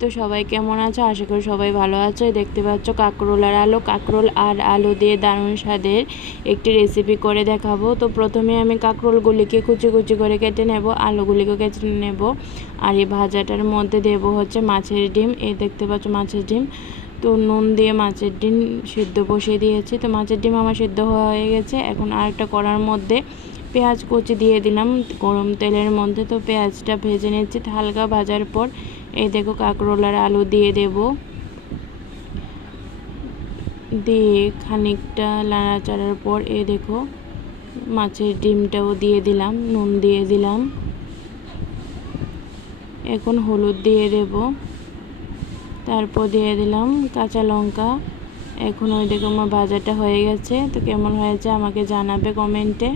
তো সবাই কেমন আছো? আশা করি সবাই ভালো আছো। দেখতে পাচ্ছ কাঁকরোল আর আলু দিয়ে দারুণ স্বাদের একটি রেসিপি করে দেখাবো। তো প্রথমে আমি কাঁকরোলগুলিকে কুচি কুচি করে কেটে নেব, আলুগুলিকে কেটে নেব। আর এই ভাজাটার মধ্যে দেব হচ্ছে মাছের ডিম। এই দেখতে পাচ্ছ মাছের ডিম। তো নুন দিয়ে মাছের ডিম সিদ্ধ বসিয়ে দিয়েছি। তো মাছের ডিম আমার সিদ্ধ হয়ে গেছে। এখন আরেকটা কড়ার মধ্যে পেঁয়াজ কুচি দিয়ে দিলাম গরম তেলের মধ্যে। তো পেঁয়াজটা ভেজে নিচ্ছি। হালকা ভাজার পর এই দেখো কাঁকরোল আর আলু দিয়ে দেব, দিয়ে খানিকটা নাড়াচাড়ার পর এই দেখো মাছের ডিমটাও দিয়ে দিলাম, নুন দিয়ে দিলাম। এখন হলুদ দিয়ে দেব, তারপর দিয়ে দিলাম কাঁচা লঙ্কা। এখন ওই দেখো আমার ভাজাটা হয়ে গেছে। তো কেমন হয়েছে আমাকে জানাবে কমেন্টে।